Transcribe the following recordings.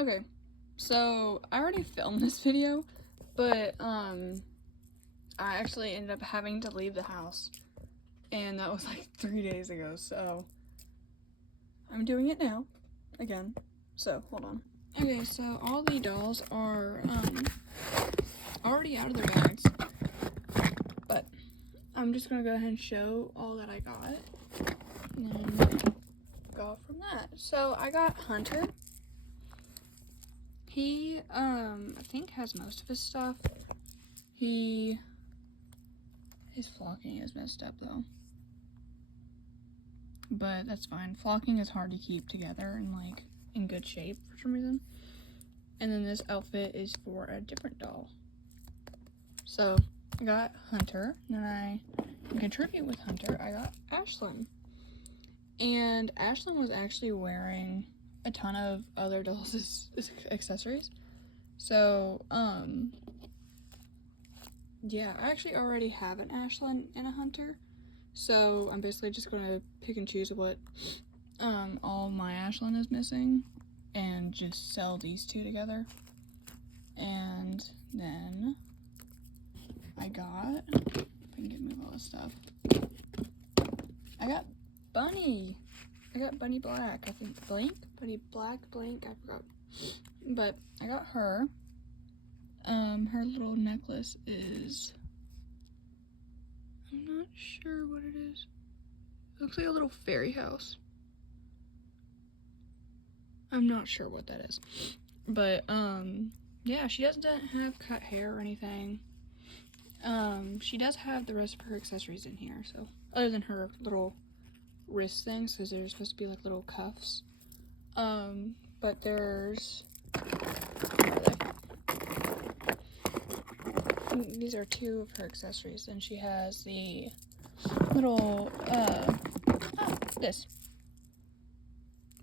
Okay, so I already filmed this video, but I actually ended up having to leave the house, and that was like 3 days ago, so I'm doing it now, again, so hold on. Okay, so all the dolls are already out of their bags, but I'm just gonna go ahead and show all that I got, and then go from that. So I got Hunter. He, I think has most of his stuff. His flocking is messed up though. But that's fine. Flocking is hard to keep together and like in good shape for some reason. And then this outfit is for a different doll. So I got Hunter, and then I contribute with Hunter, I got Ashlyn. And Ashlyn was actually wearing a ton of other dolls' accessories. So, yeah, I actually already have an Ashlyn and a Hunter. So I'm basically just going to pick and choose what all my Ashlyn is missing and just sell these two together. And then I got, if I can get move all this stuff, I got Bunny. I got Bunny Black, I think. Blank? Bunny Black, Blank, I forgot. But I got her. Her little necklace is, I'm not sure what it is. It looks like a little fairy house. I'm not sure what that is. But, yeah, she doesn't have cut hair or anything. She does have the rest of her accessories in here, so, other than her little wrist things, because they're supposed to be like little cuffs. But there's, these are two of her accessories. Then she has the little, this,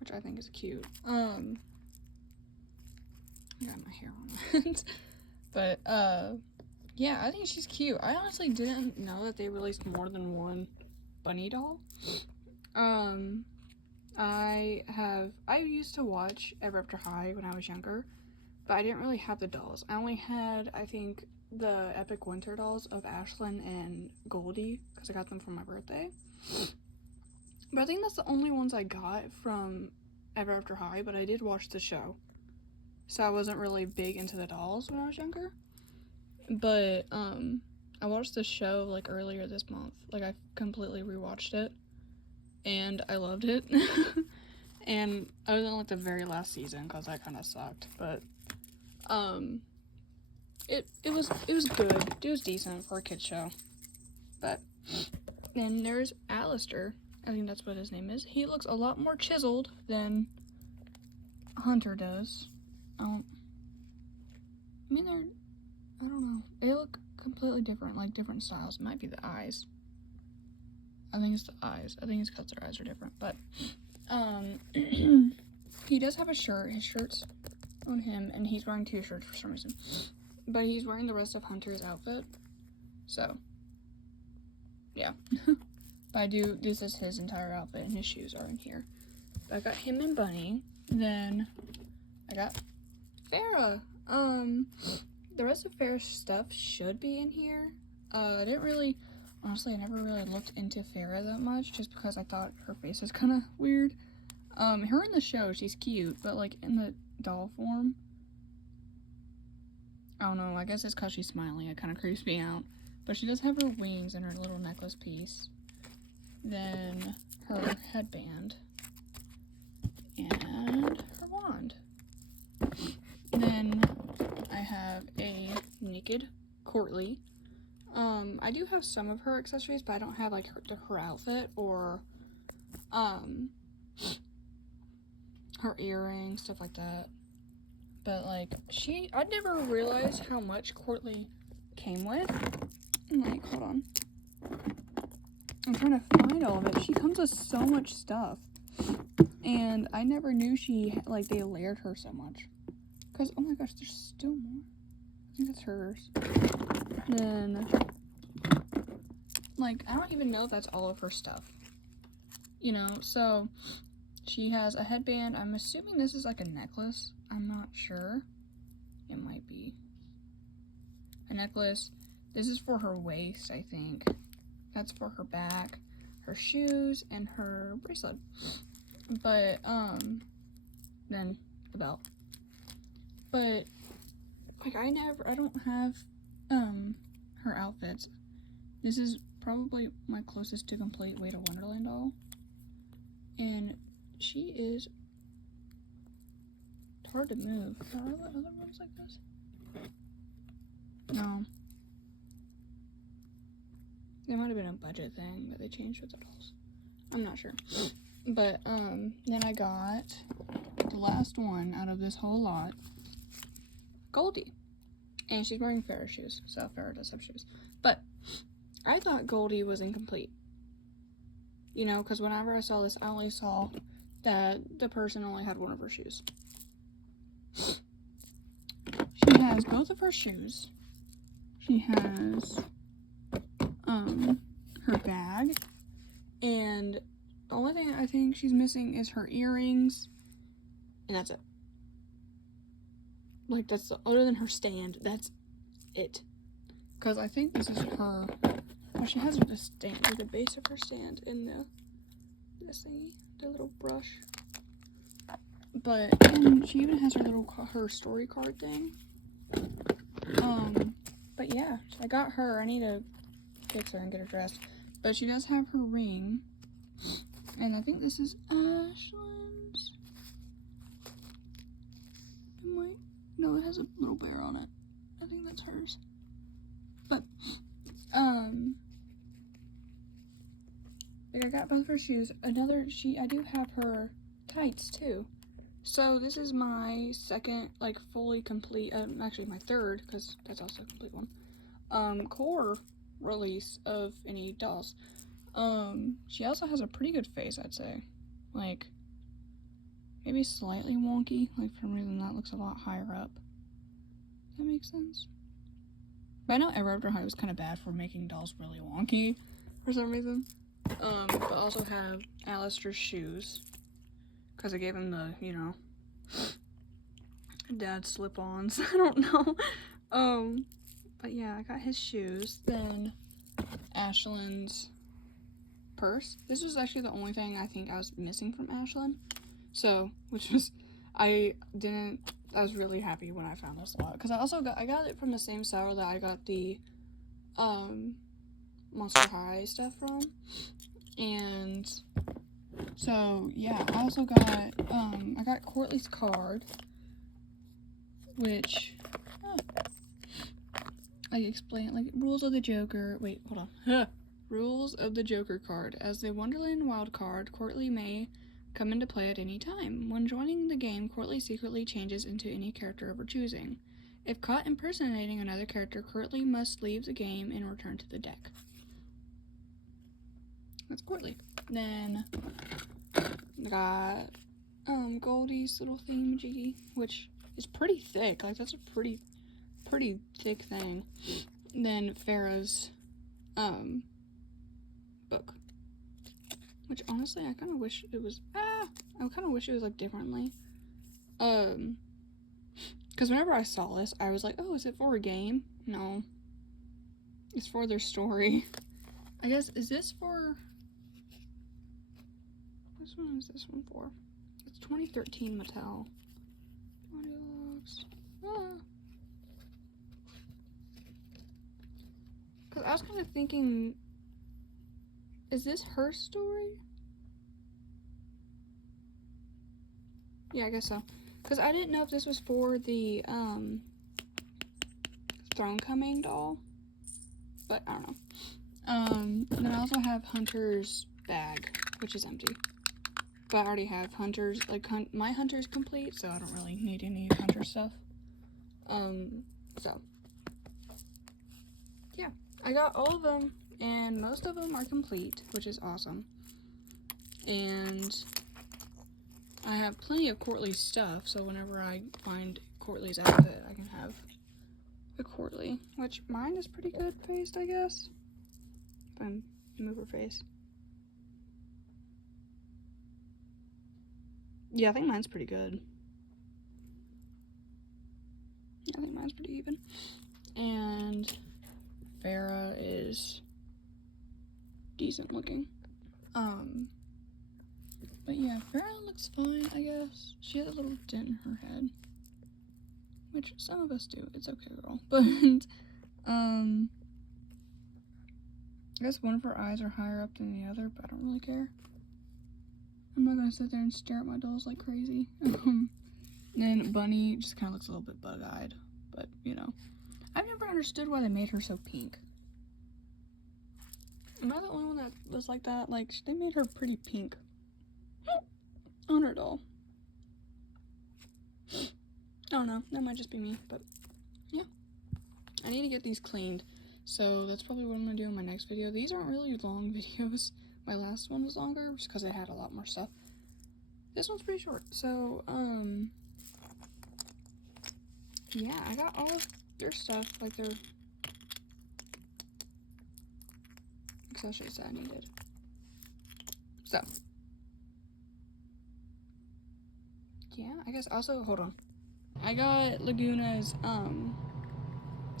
which I think is cute. I got my hair on it. But, yeah, I think she's cute. I honestly didn't know that they released more than one bunny doll. I used to watch Ever After High when I was younger, but I didn't really have the dolls. I only had, I think, the Epic Winter dolls of Ashlyn and Goldie, because I got them for my birthday. But I think that's the only ones I got from Ever After High, but I did watch the show. So I wasn't really big into the dolls when I was younger. But, I watched the show, like, earlier this month. Like, I completely rewatched it. And I loved it. And other than, like, the very last season, because that kind of sucked. But, it was good. It was decent for a kid's show. But, then there's Alistair. I think that's what his name is. He looks a lot more chiseled than Hunter does. I don't know. They look completely different, like different styles. It might be the eyes. I think it's the eyes. I think it's because their eyes are different. But, he does have a shirt. His shirt's on him, and he's wearing two shirts for some reason. But he's wearing the rest of Hunter's outfit. So, yeah. But this is his entire outfit, and his shoes are in here. But I got him and Bunny. Then, I got Farrah. The rest of Farrah's stuff should be in here. I never really looked into Farrah that much, just because I thought her face was kind of weird. Her in the show, she's cute, but, like, in the doll form, I don't know, I guess it's because she's smiling, it kind of creeps me out. But she does have her wings and her little necklace piece. Then, her headband. And her wand. Then, I have a naked Courtly. I do have some of her accessories, but I don't have, like, her outfit or, her earrings, stuff like that. But, like, I never realized how much Courtly came with. Like, hold on. I'm trying to find all of it. She comes with so much stuff. And I never knew they layered her so much. Because, oh my gosh, there's still more. I think that's hers. Then, like, I don't even know if that's all of her stuff. You know, so She has a headband. I'm assuming this is like a necklace. I'm not sure. It might be a necklace. This is for her waist, I think. That's for her back, her shoes, and her bracelet. But, then the belt. But, like, I don't have, her outfits. This is probably my closest to complete Wait a Wonderland doll. And she is hard to move. Are there other ones like this? No. There might have been a budget thing that they changed with the dolls. I'm not sure. But, then I got the last one out of this whole lot, Goldie. And she's wearing Farrah shoes, so Farrah does have shoes. But I thought Goldie was incomplete. You know, because whenever I saw this, I only saw that the person only had one of her shoes. She has both of her shoes. She has, her bag. And the only thing I think she's missing is her earrings. And that's it. Like, that's other than her stand, that's it. Because I think this is her. Oh, she has the stand, like the base of her stand in this thingy, the little brush. But and she even has her story card thing. But yeah, I got her. I need to fix her and get her dressed. But she does have her ring, and I think this is Ashlyn's. No, it has a little bear on it. I think that's hers. But like I got both her shoes. I do have her tights too. So this is my second, like, fully complete, actually my third, because that's also a complete one, core release of any dolls. She also has a pretty good face, I'd say. Like, maybe slightly wonky, like for some reason that looks a lot higher up. Does that make sense? But I know Ever After High was kind of bad for making dolls really wonky for some reason. But I also have Alistair's shoes. Because I gave him the, you know, dad slip-ons. I don't know. But yeah, I got his shoes. Then Ashlyn's purse. This was actually the only thing I think I was missing from Ashlyn. So, which was, I was really happy when I found this lot. Because I got it from the same seller that I got the, Monster High stuff from. And so, yeah, I also got, I got Courtney's card, which, I explain, like, rules of the Joker, wait, hold on, rules of the Joker card. As the Wonderland wild card, Courtney may come into play at any time. When joining the game, Courtney secretly changes into any character of her choosing. If caught impersonating another character, Courtney must leave the game and return to the deck. That's Courtney. Then I got Goldie's little thingamajiggy, which is pretty thick. Like, that's a pretty thick thing. Then Farrah's book, which honestly I kind of wish it was. I kind of wish it was like differently. Because whenever I saw this, I was like, oh, is it for a game? No, it's for their story. I guess, is this for? Which one is this one for? It's 2013 Mattel. Audio logs. Because I was kind of thinking, is this her story? Yeah, I guess so. Because I didn't know if this was for the Throne Coming doll. But I don't know. And then I also have Hunter's bag, which is empty. But I already have Hunter's, like, my Hunter's complete, so I don't really need any Hunter stuff. So, yeah. I got all of them, and most of them are complete, which is awesome. And I have plenty of Courtney's stuff, so whenever I find Courtney's outfit, I can have a Courtney, which mine is pretty good faced, I guess. If I move her face. Yeah, I think mine's pretty good. Yeah, I think mine's pretty even. And Farrah is decent looking. But yeah, Farrah looks fine, I guess. She has a little dent in her head, which some of us do. It's okay, girl. But, I guess one of her eyes are higher up than the other, but I don't really care. I'm not gonna sit there and stare at my dolls like crazy. Then Bunny just kind of looks a little bit bug-eyed, but, you know. I've never understood why they made her so pink. Am I the only one that was like that? Like, they made her pretty pink on her doll. I don't know. That might just be me, but yeah. I need to get these cleaned, so that's probably what I'm gonna do in my next video. These aren't really long videos. My last one was longer just because I had a lot more stuff. This one's pretty short, so yeah, I got all of their stuff, like their accessories that I needed. So yeah, I guess also, hold on. I got Laguna's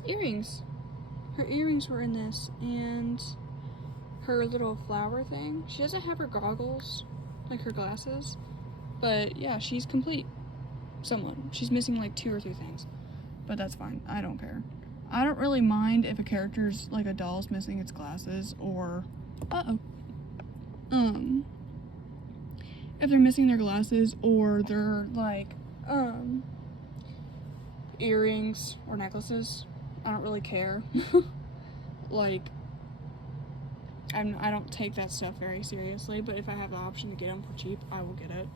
earrings. Her earrings were in this, and her little flower thing. She doesn't have her goggles, like her glasses, but yeah, she's complete. Somewhat. She's missing like 2 or 3 things, but that's fine. I don't care. I don't really mind if a character's, like a doll's missing its glasses, or if they're missing their glasses, or they're like earrings or necklaces. I don't really care. Like, I don't take that stuff very seriously, but if I have the option to get them for cheap, I will get it.